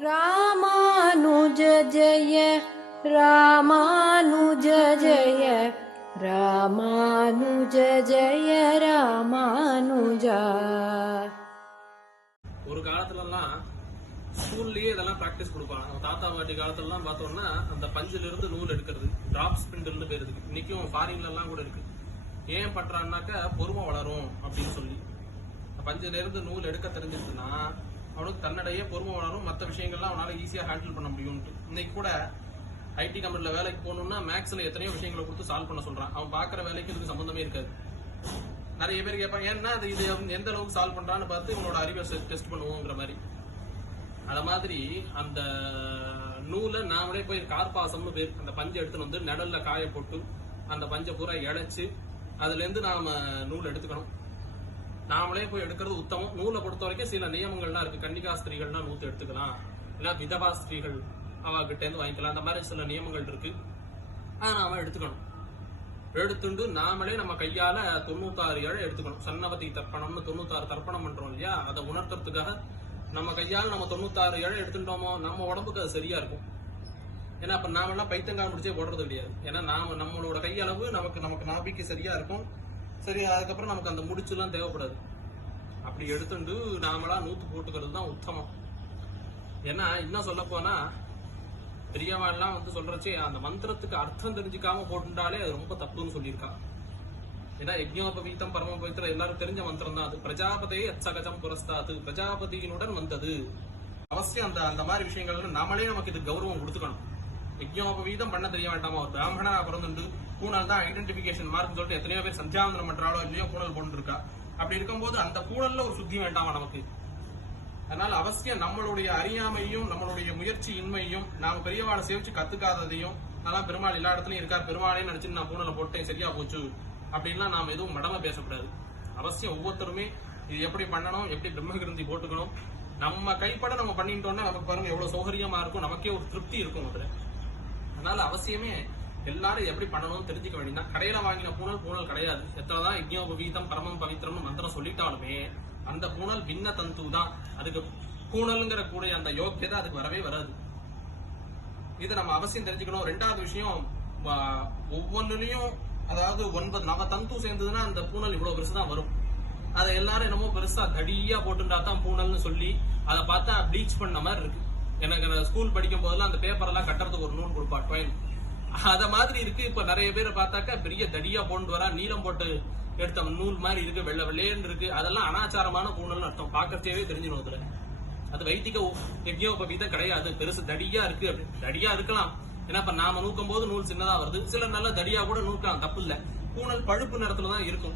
ராமானுஜ ஜய ராமானுஜ ஜய ராமானுஜ ஜய ராமானுஜா. ஒரு காலத்துலலாம் ஸ்கூல்லயே இதெல்லாம் ப்ராக்டிஸ் கொடுப்பாங்க. நம்ம தாத்தா பாட்டி காலத்துலலாம் பார்த்தோம்னா அந்த பஞ்சுல இருந்து நூல் எடுக்கிறது டிராப் ஸ்பிண்டில்னு பேர் இருக்கு. இன்னைக்கும் ஃபாரின்லலாம் கூட இருக்கு. ஏன் பண்றான்னாக்கா பொறுமை வளரும் அப்படின்னு சொல்லி. பஞ்சுல இருந்து நூல் எடுக்க தெரிஞ்சிருச்சுன்னா அவனுக்கு தன்னிடையே பொறுமை வளரும். மற்ற விஷயங்கள்லாம் அவனால ஈஸியா ஹேண்டில் பண்ண முடியும்ட்டு இன்னைக்கு கூட ஐடி கம்பெனில வேலைக்கு போகணும்னா மேக்ஸ்ல எத்தனையோ விஷயங்களை கொடுத்து சால்வ் பண்ண சொல்றான். அவன் பாக்குற வேலைக்கு இதுக்கு சம்பந்தமே இருக்காது. நிறைய பேர் கேட்பாங்க ஏன்னா அது இது எந்த அளவுக்கு சால்வ் பண்றான்னு பார்த்து இவனோட அறிவை டெஸ்ட் பண்ணுவோங்கிற மாதிரி. அத மாதிரி அந்த நூலை நாமளே போய் கார்பாசம்னு பேர் அந்த பஞ்சை எடுத்துன்னு வந்து நிழல்ல காய போட்டு அந்த பஞ்சை பூரா இழைச்சு அதுல இருந்து நாம நூல் எடுத்துக்கணும். நாமளே போய் எடுக்கிறது உத்தமம். நூலை பொறுத்த வரைக்கும் சில நியமங்கள்லாம் இருக்கு. கன்னிகா ஸ்திரீகள்னா நூத்து எடுத்துக்கலாம். இல்லை விதவா ஸ்திரீகள் அவகிட்ட இருந்து வாங்கிக்கலாம். அந்த மாதிரி சில நியமங்கள் இருக்கு. அதை நாம எடுத்துக்கணும். எடுத்துண்டு நாமளே நம்ம கையால தொண்ணூத்தாறு ஏழை எடுத்துக்கணும். சன்னவதி தர்ப்பணம்னு தொண்ணூத்தாறு தர்ப்பணம் பண்றோம் இல்லையா? அதை உணர்த்துறதுக்காக நம்ம கையால் நம்ம தொண்ணூத்தாறு ஏழை எடுத்துட்டோமோ? நம்ம உடம்புக்கு அது சரியா இருக்கும். ஏன்னா அப்ப நாமெல்லாம் பைத்தங்கால் முடிச்சே போடுறது கிடையாது ஏன்னா நாம நம்மளோட கையளவு நமக்கு நமக்கு நாபிக்கு சரியா இருக்கும். சரி அதுக்கப்புறம் நமக்கு அந்த முடிச்சுலாம் தேவைப்படாது. அப்படி எடுத்துட்டு நாமளா நூத்து போட்டுக்கிறது தான் உத்தமம். ஏன்னா இன்னும் சொல்ல போனா பெரியவாள்லாம் வந்து சொல்றச்சே அந்த மந்திரத்துக்கு அர்த்தம் தெரிஞ்சுக்காம போட்டுட்டாலே அது ரொம்ப தப்புன்னு சொல்லியிருக்கா. ஏன்னா யஜ்ஞோபவீதம் பரம பவித்திரம் எல்லாரும் தெரிஞ்ச மந்திரம் தான் அது. பிரஜாபதியை அச்சகஜம் புரஸ்தாது பிரஜாபதியினுடன் வந்தது. அவசியம் அந்த அந்த மாதிரி விஷயங்கள் நாமளே நமக்கு இது கௌரவம் கொடுத்துக்கணும். யஜ்ஞோபவீதம் பண்ண தெரிய வேண்டாமா ஒரு பிராமணா பிறந்துண்டு கூணல் தான் ஐடென்டிபிகேஷன் மார்க் சொல்லிட்டு எத்தனையோ பேர் சந்தியாவந்தனம் பண்றாலோ இல்லையோ கூணல் போட்டுருக்கா. அப்படி இருக்கும்போது அந்த கூணல்ல ஒரு சுத்தி வேண்டாமா நமக்கு? அதனால அவசியம் நம்மளுடைய அறியாமையும் நம்மளுடைய முயற்சி இன்மையும் நாம பெரியவாளை சேவிச்சு கத்துக்காததையும் அதான் பெருமாள் எல்லா இடத்துலயும் இருக்கார் பெருமாளே நினைச்சு நான் பூனலை போட்டேன் சரியா போச்சு அப்படின்லாம் நாம எதுவும் மடம பேசக்கூடாது. அவசியம் ஒவ்வொருத்தருமே இது எப்படி பண்ணணும் எப்படி பிரம்மகிருந்தி போட்டுக்கணும் நம்ம கைப்பட நம்ம பண்ணிட்டோம்னா நமக்கு பாருங்க எவ்வளவு சௌகரியமா இருக்கும் நமக்கே ஒரு திருப்தி இருக்கும் அதுல. அதனால அவசியமே எல்லாரும் எப்படி பண்ணணும்னு தெரிஞ்சுக்க வேண்டியதான் கடையில வாங்கின பூனல் பூனல் கிடையாது. எத்தனைதான் விகிதம் பரமம் பவித்திரம்னு மந்திரம் சொல்லிட்டாலுமே அந்த பூனல் பின்ன தந்து தான் அதுக்கு பூனல்ங்கிற கூடிய அந்த யோக்கியதை அதுக்கு வரவே வராது. இது நம்ம அவசியம் தெரிஞ்சுக்கணும். ரெண்டாவது விஷயம் வ- ஒவ்வொன்னுலயும் அதாவது ஒன்பது நவ தந்து சேர்ந்ததுன்னா அந்த பூனல் இவ்வளவு பெருசு தான் வரும். அதை எல்லாரும் என்னமோ பெருசா தடியா போட்டுட்டா தான் பூனல்னு சொல்லி அதை பார்த்தா ப்ளீச் பண்ண மாதிரி இருக்கு. எனக்கு ஸ்கூல் படிக்கும் போதெல்லாம் அந்த பேப்பர் எல்லாம் கட்ட ஒரு நூல் அத மாதிரி இருக்கு. இப்ப நிறைய பேரை பார்த்தாக்கா பெரிய தடியா போண்டு வரா நீளம் போட்டு எடுத்த நூல் மாதிரி இருக்கு வெள்ளை வெள்ளையன்னு இருக்கு. அதெல்லாம் அனாச்சாரமான பூணல்னு அர்த்தம். பார்க்கறதேவே தெரிஞ்சிடும் அதுல. அது வைத்திக யஜ்யோபவீதம் கிடையாது. பெருசு தடியா இருக்கு. தடியா இருக்கலாம். ஏன்னா இப்ப நாம நூக்கும் போது நூல் சின்னதா வருது. சில நல்ல தடியா கூட நூக்கலாம். தப்பு இல்ல. பூனல் பழுப்பு நிறத்துல தான் இருக்கும்.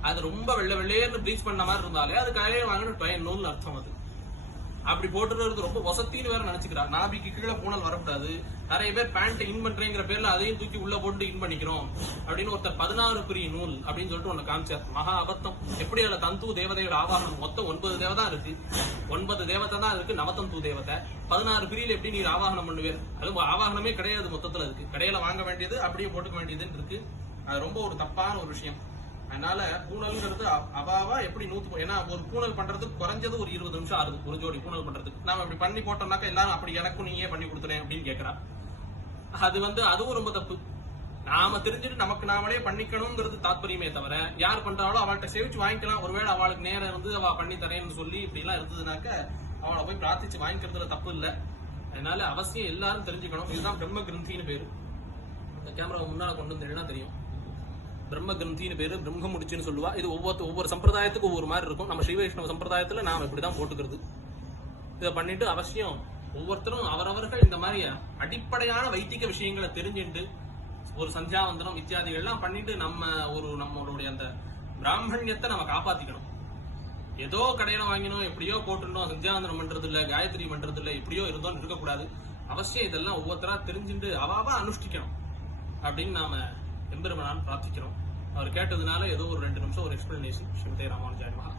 அது ரொம்ப வெள்ளை வெள்ளையர்னு ப்ளீச் பண்ண மாதிரி இருந்தாலே அது கையில வாங்கின டொயன் நூல்னு அர்த்தம் அது. அப்படி போட்டுறது ரொம்ப வசத்தின்னு வேற நினைச்சுக்கிறா நாபிக்கு கீழே பூனல் வரக்கூடாது. நிறைய பேர் பேண்ட் இன் பண்றேங்கிற பேர்ல அதையும் தூக்கி உள்ள போட்டு இன் பண்ணிக்கிறோம். அப்படின்னு ஒருத்தர் பதினாறு பிரிய நூல் அப்படின்னு சொல்லிட்டு ஒண்ணு காமிச்சார். மகா அபத்தம். எப்படி அதுல தந்து தேவதையோட ஆவாகனம் மொத்தம் ஒன்பது தேவதா இருக்கு. ஒன்பது தேவதை தான் இருக்கு. நவதந்து தேவதை. பதினாறு பிரியில எப்படி நீர் ஆவாகனம் பண்ணுவே அது ஆவாகனமே கிடையாது மொத்தத்துல இருக்கு கடையில வாங்க வேண்டியது அப்படியே போட்டுக்க வேண்டியதுன்னு இருக்கு. அது ரொம்ப ஒரு தப்பான ஒரு விஷயம். அதனால பூனல்ங்கிறது அவ- அவாவா எப்படி நூத்து ஏன்னா ஒரு பூனல் பண்றதுக்கு குறைஞ்சது ஒரு இருபது நிமிஷம் ஆகுது ஒரு ஜோடி பூனல் பண்றதுக்கு. நாம இப்படி பண்ணி போட்டோம்னாக்கா எல்லாரும் அப்படி எனக்கும் நீயே பண்ணி கொடுத்துறேன் அப்படின்னு கேக்குறா. அது வந்து அதுவும் ரொம்ப தப்பு. நாம தெரிஞ்சுட்டு நமக்கு நாமளே பண்ணிக்கணுங்கிறது தாத்பரியமே தவிர யார் பண்றாளோ அவள்கிட்ட சேவிச்சு வாங்கிக்கலாம். ஒருவேளை அவளுக்கு நேரம் இருந்து அவ பண்ணி தரேன்னு சொல்லி இப்படி எல்லாம் இருந்ததுனாக்க அவளை போய் பிரார்த்திச்சு வாங்கிக்கிறதுல தப்பு இல்ல. அதனால அவசியம் எல்லாரும் தெரிஞ்சுக்கணும். இதுதான் பிரம்ம கிரந்தின்னு பேரு. இந்த கேமரா முன்னால கொண்டு வந்தீங்கன்னா தெரியும். பிரம்ம கிரந்தின்னு பேரு பிரம்ம முடிச்சுன்னு சொல்லுவா. இது ஒவ்வொரு ஒவ்வொரு சம்பிரதாயத்துக்கு ஒவ்வொரு மாதிரி இருக்கும். நம்ம ஸ்ரீ வைஷ்ணவ சம்பிரதாயத்துல நாம இப்படிதான் போட்டுக்கிறது. இதை பண்ணிட்டு அவசியம் ஒவ்வொருத்தரும் அவரவர்கள் இந்த மாதிரி அடிப்படையான வைத்திக விஷயங்களை தெரிஞ்சுட்டு ஒரு சந்தியாவந்தனம் இத்தியாதிகள்லாம் பண்ணிட்டு நம்ம ஒரு நம்மளுடைய அந்த பிராமணியத்தை நம்ம காப்பாத்திக்கணும். ஏதோ கடையில வாங்கினோம் எப்படியோ போட்டுட்டோம் சந்தியாவந்தனம் பண்றது இல்ல காயத்ரி பண்றது இல்ல எப்படியோ இருந்தோம் இருக்கக்கூடாது. அவசியம் இதெல்லாம் ஒவ்வொருத்தரா தெரிஞ்சுட்டு அவாவா அனுஷ்டிக்கணும். அப்படின்னு நாம எம்பெருமனான் பிரார்த்திக்கிறோம். அவர் கேட்டதுனால ஏதோ ஒரு ரெண்டு நிமிஷம் ஒரு எக்ஸ்பிளனேஷன் ஸ்ரீமதி ராமானுஜாயமாக